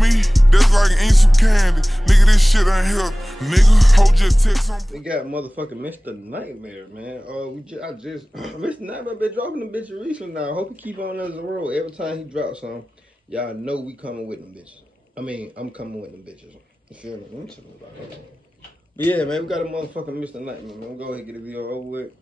me, that's like eating some candy. Nigga, this shit ain't help. Nigga, hold your text on. We got motherfucking Mr. Nightmare, man. I just Mr. Nightmare been dropping them bitches recently now. I hope he keep on as a roll. Every time he drops some, y'all know we coming with them bitches. I mean, I'm coming with them bitches. You feel me? I'm telling you about that. But yeah, man, we got a motherfucking Mr. Nightmare, man. We'll go ahead and get the video over with.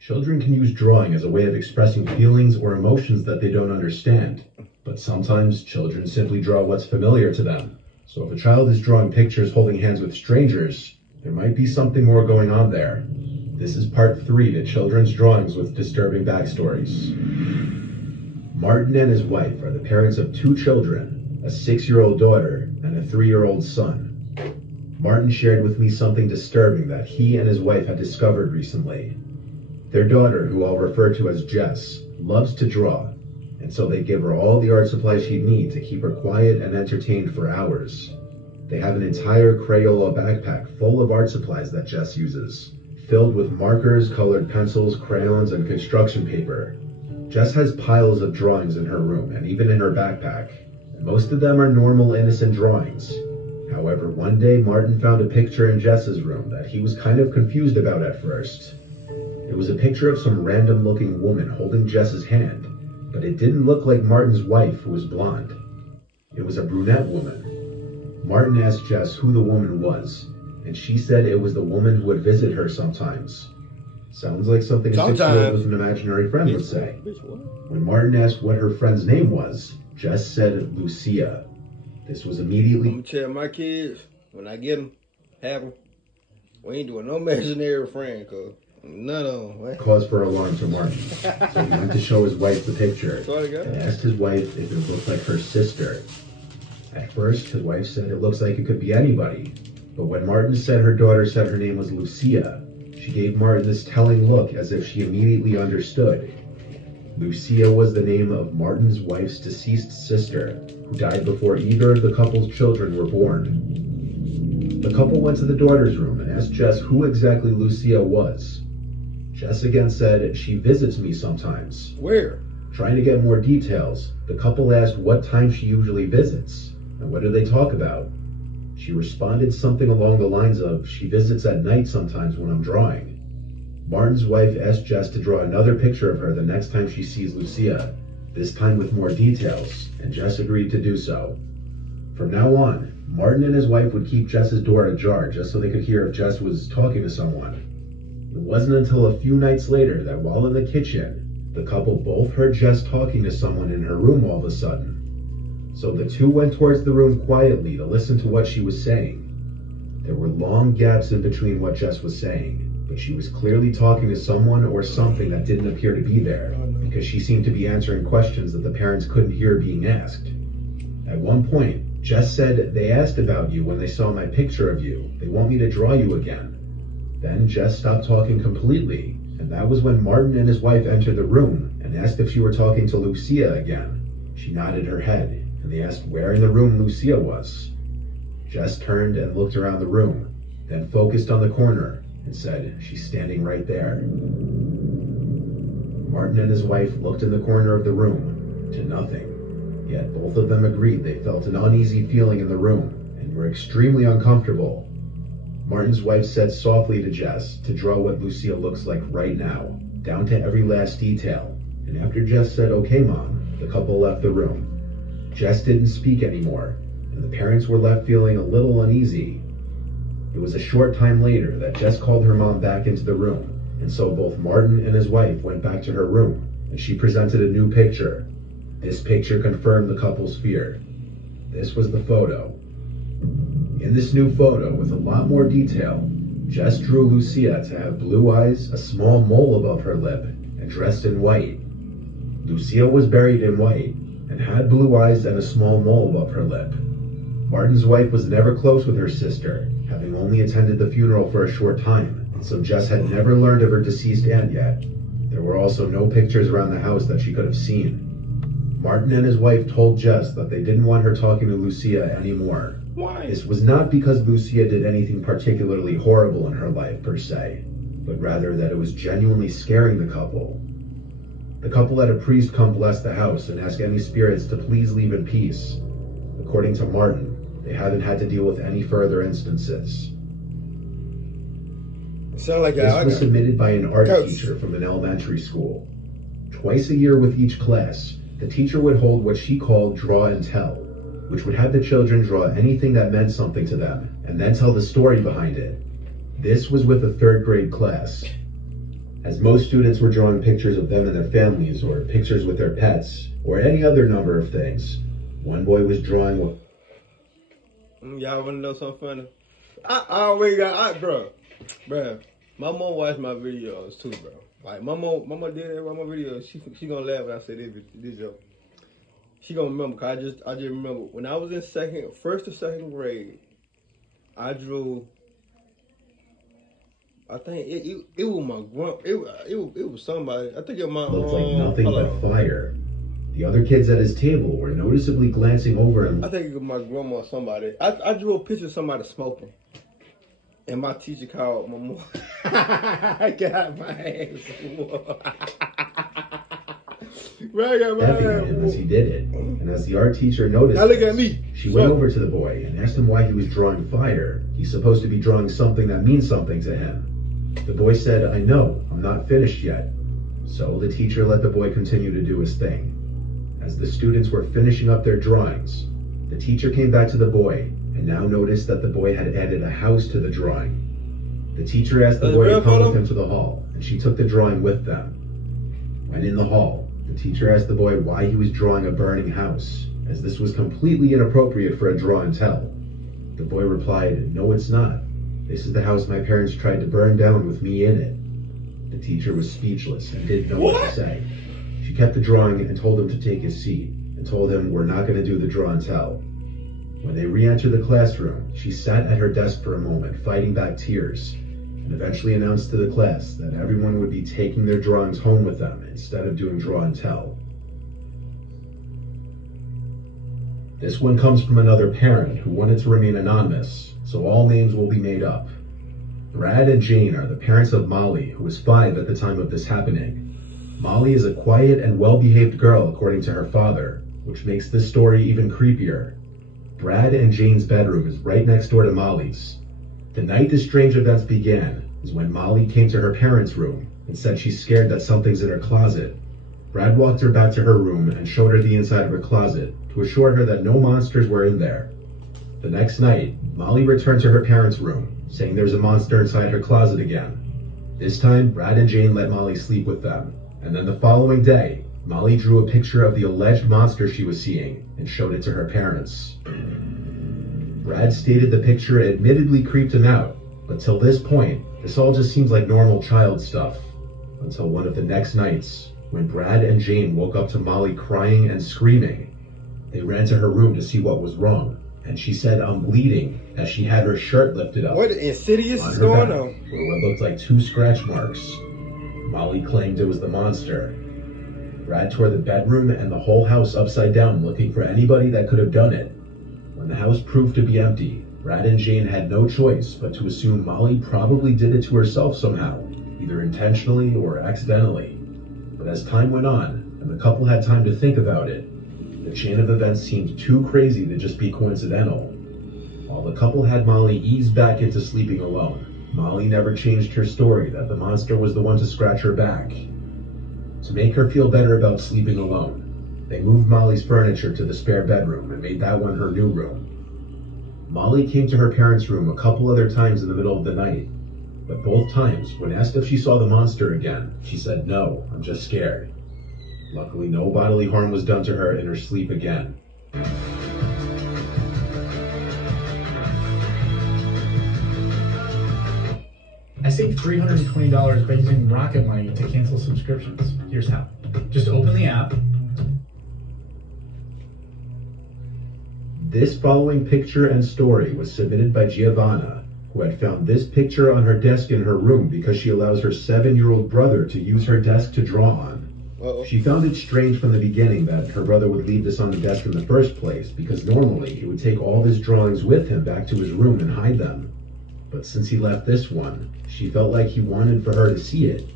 Children can use drawing as a way of expressing feelings or emotions that they don't understand. But sometimes children simply draw what's familiar to them. So if a child is drawing pictures holding hands with strangers, there might be something more going on there. This is part 3 to children's drawings with disturbing backstories. Martin and his wife are the parents of 2 children, a 6-year-old daughter and a 3-year-old son. Martin shared with me something disturbing that he and his wife had discovered recently. Their daughter, who I'll refer to as Jess, loves to draw, and so they give her all the art supplies she'd need to keep her quiet and entertained for hours. They have an entire Crayola backpack full of art supplies that Jess uses, filled with markers, colored pencils, crayons, and construction paper. Jess has piles of drawings in her room and even in her backpack, and most of them are normal, innocent drawings. However, one day Martin found a picture in Jess's room that he was kind of confused about at first. It was a picture of some random-looking woman holding Jess's hand, but it didn't look like Martin's wife, who was blonde. It was a brunette woman. Martin asked Jess who the woman was, and she said it was the woman who would visit her sometimes. Sounds like something a 6-year-old with an imaginary friend would say. When Martin asked what her friend's name was, Jess said Lucia. This was immediately... I'm gonna tell my kids, when I get them, have them, we ain't doing no imaginary friend, cause none of them, man. Cause for alarm to Martin. So he went to show his wife the picture and asked his wife if it looked like her sister. At first, his wife said it looks like it could be anybody. But when Martin said her daughter said her name was Lucia, she gave Martin this telling look as if she immediately understood. Lucia was the name of Martin's wife's deceased sister, who died before either of the couple's children were born. The couple went to the daughter's room and asked Jess who exactly Lucia was. Jess again said, she visits me sometimes. Where? Trying to get more details, the couple asked what time she usually visits, and what do they talk about. She responded something along the lines of, she visits at night sometimes when I'm drawing. Martin's wife asked Jess to draw another picture of her the next time she sees Lucia, this time with more details, and Jess agreed to do so. From now on, Martin and his wife would keep Jess's door ajar just so they could hear if Jess was talking to someone. It wasn't until a few nights later that while in the kitchen, the couple both heard Jess talking to someone in her room all of a sudden. So the two went towards the room quietly to listen to what she was saying. There were long gaps in between what Jess was saying, but she was clearly talking to someone or something that didn't appear to be there, because she seemed to be answering questions that the parents couldn't hear being asked. At one point, Jess said, they asked about you when they saw my picture of you. They want me to draw you again. Then Jess stopped talking completely, and that was when Martin and his wife entered the room and asked if she were talking to Lucia again. She nodded her head, and they asked where in the room Lucia was. Jess turned and looked around the room, then focused on the corner and said, she's standing right there. Martin and his wife looked in the corner of the room, to nothing. Yet both of them agreed they felt an uneasy feeling in the room and were extremely uncomfortable. Martin's wife said softly to Jess to draw what Lucia looks like right now, down to every last detail. And after Jess said, okay, Mom, the couple left the room. Jess didn't speak anymore, and the parents were left feeling a little uneasy. It was a short time later that Jess called her mom back into the room, and so both Martin and his wife went back to her room, and she presented a new picture. This picture confirmed the couple's fear. This was the photo. In this new photo, with a lot more detail, Jess drew Lucia to have blue eyes, a small mole above her lip, and dressed in white. Lucia was buried in white, and had blue eyes and a small mole above her lip. Martin's wife was never close with her sister, having only attended the funeral for a short time, and so Jess had never learned of her deceased aunt yet. There were also no pictures around the house that she could have seen. Martin and his wife told Jess that they didn't want her talking to Lucia anymore. Why? This was not because Lucia did anything particularly horrible in her life, per se. but rather that it was genuinely scaring the couple. The couple had a priest come bless the house and ask any spirits to please leave in peace. According to Martin, they haven't had to deal with any further instances. Sound like This was submitted by an art teacher from an elementary school. Twice a year with each class, the teacher would hold what she called draw and tell, which would have the children draw anything that meant something to them, and then tell the story behind it. This was with a third grade class. As most students were drawing pictures of them and their families, or pictures with their pets, or any other number of things, one boy was drawing what... Y'all wanna know something funny? I always got, bro. My mom watched my videos too, bro. Like my mom did every one of my videos. She gonna laugh when I say this joke. She gonna remember, cause I just remember when I was in first or second grade, I drew. I think it was my it was somebody. I think it was my looked like nothing but fire. The other kids at his table were noticeably glancing over him. I think it was my grandma or somebody. I drew a picture of somebody smoking. And my teacher called my mom. I got my ass whooped. As he did it, and as the art teacher noticed, now look at me. She went over to the boy and asked him why he was drawing fire. He's supposed to be drawing something that means something to him. The boy said, "I know, I'm not finished yet." So the teacher let the boy continue to do his thing. As the students were finishing up their drawings, the teacher came back to the boy and now noticed that the boy had added a house to the drawing. The teacher asked the boy to come with him to the hall, and she took the drawing with them. When in the hall, the teacher asked the boy why he was drawing a burning house, as this was completely inappropriate for a draw and tell. The boy replied, "No, it's not. This is the house my parents tried to burn down with me in it." The teacher was speechless and didn't know what to say. She kept the drawing and told him to take his seat, and told him we're not going to do the draw and tell. When they re-entered the classroom, she sat at her desk for a moment, fighting back tears, and eventually announced to the class that everyone would be taking their drawings home with them instead of doing draw and tell. This one comes from another parent who wanted to remain anonymous, so all names will be made up. Brad and Jane are the parents of Molly, who was 5 at the time of this happening. Molly is a quiet and well-behaved girl according to her father, which makes this story even creepier. Brad and Jane's bedroom is right next door to Molly's. The night the strange events began is when Molly came to her parents' room and said she's scared that something's in her closet. Brad walked her back to her room and showed her the inside of her closet to assure her that no monsters were in there. The next night, Molly returned to her parents' room, saying there's a monster inside her closet again. This time, Brad and Jane let Molly sleep with them, and then the following day, Molly drew a picture of the alleged monster she was seeing and showed it to her parents. Brad stated the picture admittedly creeped him out, but till this point, this all just seems like normal child stuff. Until one of the next nights, when Brad and Jane woke up to Molly crying and screaming. They ran to her room to see what was wrong, and she said, "I'm bleeding," as she had her shirt lifted up. What insidious is going on? Were what looked like 2 scratch marks. Molly claimed it was the monster. Brad tore the bedroom and the whole house upside down looking for anybody that could have done it. When the house proved to be empty, Brad and Jane had no choice but to assume Molly probably did it to herself somehow, either intentionally or accidentally. But as time went on, and the couple had time to think about it, the chain of events seemed too crazy to just be coincidental. While the couple had Molly ease back into sleeping alone, Molly never changed her story that the monster was the one to scratch her back. To make her feel better about sleeping alone, they moved Molly's furniture to the spare bedroom and made that one her new room. Molly came to her parents' room a couple other times in the middle of the night, but both times, when asked if she saw the monster again, she said, "No, I'm just scared." Luckily, no bodily harm was done to her in her sleep again. I saved $320 by using Rocket Money to cancel subscriptions. Here's how. Just open the app. This following picture and story was submitted by Giovanna, who had found this picture on her desk in her room because she allows her 7-year-old brother to use her desk to draw on. She found it strange from the beginning that her brother would leave this on the desk in the first place, because normally he would take all of his drawings with him back to his room and hide them. but since he left this one, she felt like he wanted for her to see it.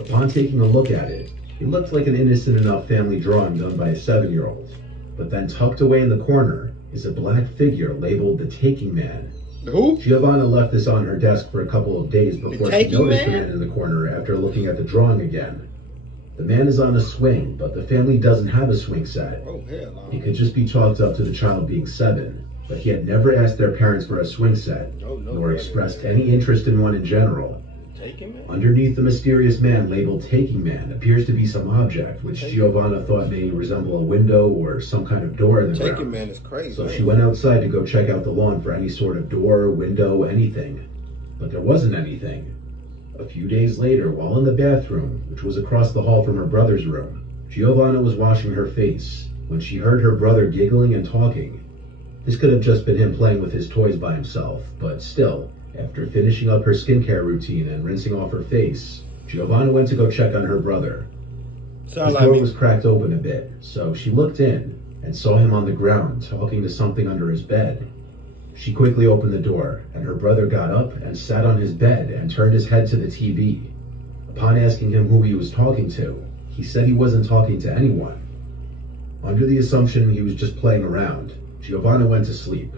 Upon taking a look at it, it looked like an innocent enough family drawing done by a 7-year-old. But then tucked away in the corner is a black figure labeled the Taking Man. Who? Giovanna left this on her desk for a couple of days before she noticed the man in the corner after looking at the drawing again. The man is on a swing, but the family doesn't have a swing set. Oh, hell no. It could just be chalked up to the child being 7, but he had never asked their parents for a swing set, nor expressed any interest in one in general. Taking Man? Underneath the mysterious man labeled Taking Man appears to be some object, which Giovanna thought may resemble a window or some kind of door in the ground. Taking Man is crazy. So she went outside to go check out the lawn for any sort of door, window, anything. But there wasn't anything. A few days later, while in the bathroom, which was across the hall from her brother's room, Giovanna was washing her face when she heard her brother giggling and talking. This could have just been him playing with his toys by himself, but still, after finishing up her skincare routine and rinsing off her face, Giovanna went to go check on her brother. His door was cracked open a bit, so she looked in and saw him on the ground talking to something under his bed. She quickly opened the door, and her brother got up and sat on his bed and turned his head to the TV. Upon asking him who he was talking to, he said he wasn't talking to anyone. Under the assumption he was just playing around, Giovanna went to sleep.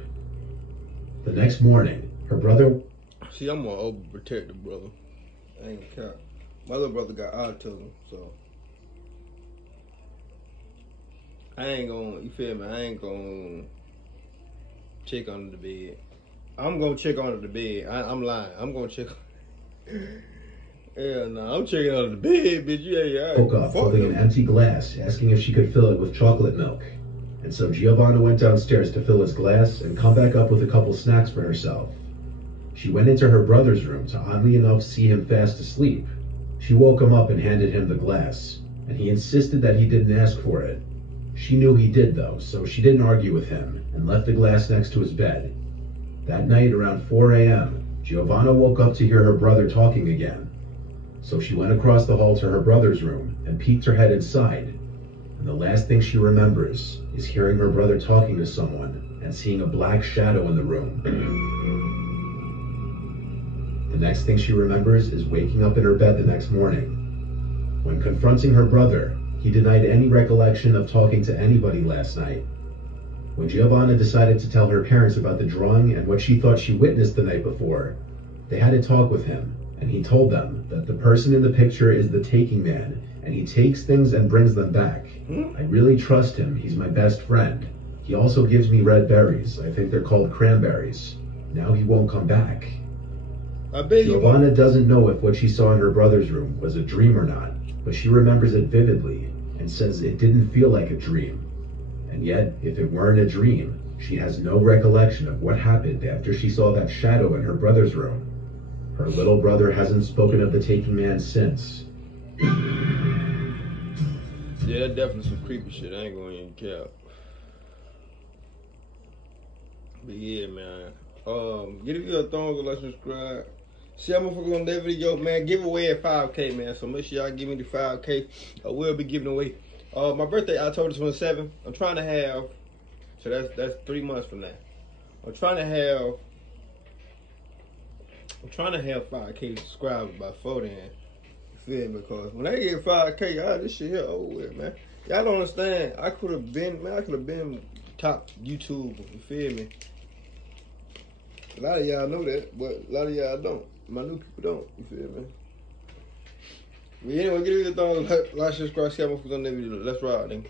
The next morning, her brother... See, I'm more overprotective, brother. I ain't gonna count. My little brother got autism, so... I ain't gonna, you feel me? I ain't gonna check under the bed. I'm gonna check under the bed. I'm lying. I'm gonna check. Hell no, I'm checking under the bed, bitch. Yeah. Woke up holding an empty glass, asking if she could fill it with chocolate milk. And so Giovanna went downstairs to fill his glass and come back up with a couple snacks for herself. She went into her brother's room to oddly enough see him fast asleep. She woke him up and handed him the glass, and he insisted that he didn't ask for it. She knew he did though, so she didn't argue with him and left the glass next to his bed. That night around 4 a.m., Giovanna woke up to hear her brother talking again. So she went across the hall to her brother's room and peeked her head inside. And the last thing she remembers is hearing her brother talking to someone and seeing a black shadow in the room. The next thing she remembers is waking up in her bed the next morning. When confronting her brother, he denied any recollection of talking to anybody last night. When Giovanna decided to tell her parents about the drawing and what she thought she witnessed the night before, they had a talk with him, and he told them that the person in the picture is the Taking Man, and he takes things and brings them back. I really trust him. He's my best friend. He also gives me red berries. I think they're called cranberries. Now he won't come back. Giovanna doesn't know if what she saw in her brother's room was a dream or not, but she remembers it vividly and says it didn't feel like a dream. And yet, if it weren't a dream, she has no recollection of what happened after she saw that shadow in her brother's room. Her little brother hasn't spoken of the Taking Man since. Yeah, that's definitely some creepy shit. I ain't gonna even care. But yeah, man. Get your thumbs up, like, subscribe. See, I'm motherfuckers on that video, man. Giveaway at 5K, man. So make sure y'all give me the 5K. I will be giving away. My birthday, October 27th. I'm trying to have, so that's 3 months from now. I'm trying to have 5K subscribers by 4 then. You feel me? Because when I get 5K, y'all, this shit here over with, man. Y'all don't understand. I could have been top YouTuber. You feel me? A lot of y'all know that, but a lot of y'all don't. My new people don't. You feel me? But anyway, give me the thumbs, like, subscribe, see how much on that video. Let's ride, then.